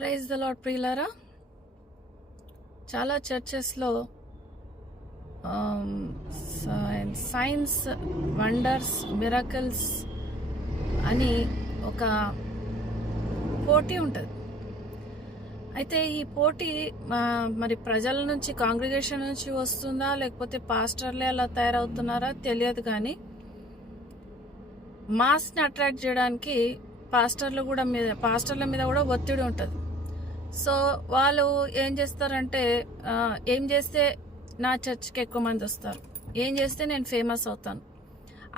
Praise the lord ప్రియులారా. చాలా చర్చెస్లో science, wonders, miracles అని ఒక పోటీ ఉంటుంది. అయితే ఈ పోటీ మరి ప్రజల నుంచి, కాంగ్రిగేషన్ నుంచి వస్తుందా లేకపోతే పాస్టర్లే అలా తయారవుతున్నారా తెలియదు, కానీ మాస్ని అట్రాక్ట్ చేయడానికి పాస్టర్ల మీద కూడా ఒత్తిడి ఉంటుంది. సో వాళ్ళు ఏం చేస్తారంటే, ఏం చేస్తే నా చర్చ్కి ఎక్కువ మంది వస్తారు, ఏం చేస్తే నేను ఫేమస్ అవుతాను,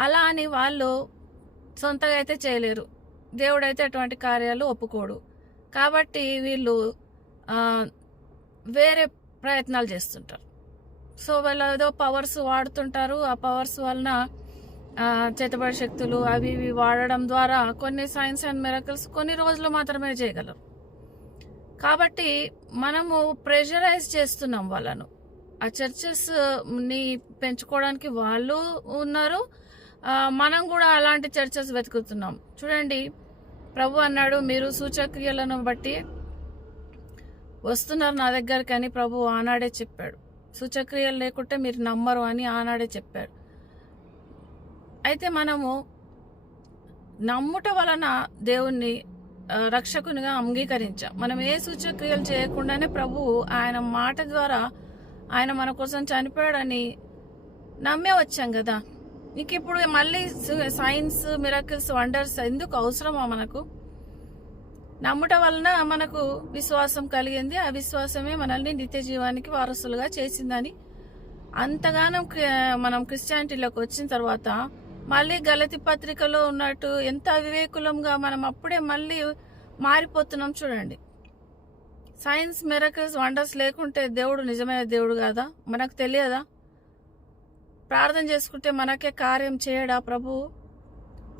అలా అని వాళ్ళు సొంతగా అయితే చేయలేరు. దేవుడైతే అటువంటి కార్యాలు ఒప్పుకోడు. కాబట్టి వీళ్ళు వేరే ప్రయత్నాలు చేస్తుంటారు. సో వాళ్ళు ఏదో పవర్స్ వాడుతుంటారు. ఆ పవర్స్ వలన చేతబడి శక్తులు అవి ఇవి వాడడం ద్వారా కొన్ని సైన్స్ అండ్ మిరకల్స్ కొన్ని రోజులు మాత్రమే చేయగలరు. కాబట్టి మనము ప్రెషరైజ్ చేస్తున్నాం వాళ్ళను. ఆ చర్చెస్ని పెంచుకోవడానికి వాళ్ళు ఉన్నారు, మనం కూడా అలాంటి చర్చెస్ వెతుకుతున్నాం. చూడండి, ప్రభు అన్నాడు, మీరు సూచక్రియలను బట్టి వస్తున్నారు నా దగ్గరికి అని ప్రభు ఆనాడే చెప్పాడు. సూచక్రియలు లేకుంటే మీరు నమ్మరు అని ఆనాడే చెప్పాడు. అయితే మనము నమ్ముట వలన దేవుణ్ణి రక్షకునిగా అంగీకరించాం. మనం ఏ సూచక్రియలు చేయకుండానే ప్రభువు ఆయన మాట ద్వారా ఆయన మన కోసం చనిపోయాడని నమ్మే వచ్చాం కదా. ఇంక ఇప్పుడు మళ్ళీ సైన్స్, మిరకిల్స్, వండర్స్ ఎందుకు అవసరమా? మనకు నమ్ముట వలన మనకు విశ్వాసం కలిగింది. ఆ విశ్వాసమే మనల్ని నిత్య జీవానికి వారసులుగా చేసిందని అంతగానం మనం క్రిస్టియానిటీలోకి వచ్చిన తర్వాత మళ్ళీ గలతి పత్రికలో ఉన్నట్టు ఎంత అవివేకులంగా మనం అప్పుడే మళ్ళీ మారిపోతున్నాం. చూడండి, సైన్స్, మిరకల్స్, వండర్స్ లేకుంటే దేవుడు నిజమైన దేవుడు కాదా? మనకు తెలియదా? ప్రార్థన చేసుకుంటే మనకే కార్యం చేయడా ప్రభు?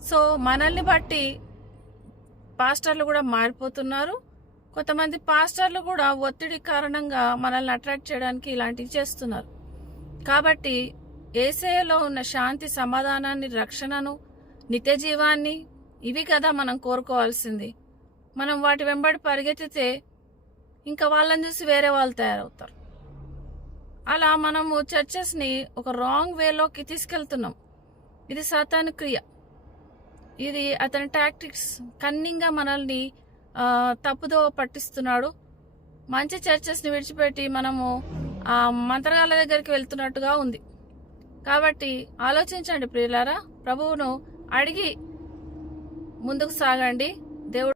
సో మనల్ని బట్టి పాస్టర్లు కూడా మారిపోతున్నారు. కొంతమంది పాస్టర్లు కూడా ఒత్తిడి కారణంగా మనల్ని అట్రాక్ట్ చేయడానికి ఇలాంటివి చేస్తున్నారు. కాబట్టి యేసయ్యలో ఉన్న శాంతి, సమాధానాన్ని, రక్షణను, నిత్య జీవాన్ని, ఇవి కదా మనం కోరుకోవాల్సింది. మనం వాటి వెంబడి పరిగెత్తితే ఇంకా వాళ్ళని చూసి వేరే వాళ్ళు తయారవుతారు. అలా మనము చర్చెస్ని ఒక రాంగ్ వేలోకి తీసుకెళ్తున్నాం. ఇది సాతాను క్రియ, ఇది అతని టాక్టిక్స్. కన్నింగ్గా మనల్ని తప్పుదో పట్టిస్తున్నాడు. మంచి చర్చెస్ని విడిచిపెట్టి మనము మంత్రగాళ్ళ దగ్గరికి వెళ్తున్నట్టుగా ఉంది. కాబట్టి ఆలోచించండి ప్రియులారా, ప్రభువును అడిగి ముందుకు సాగండి.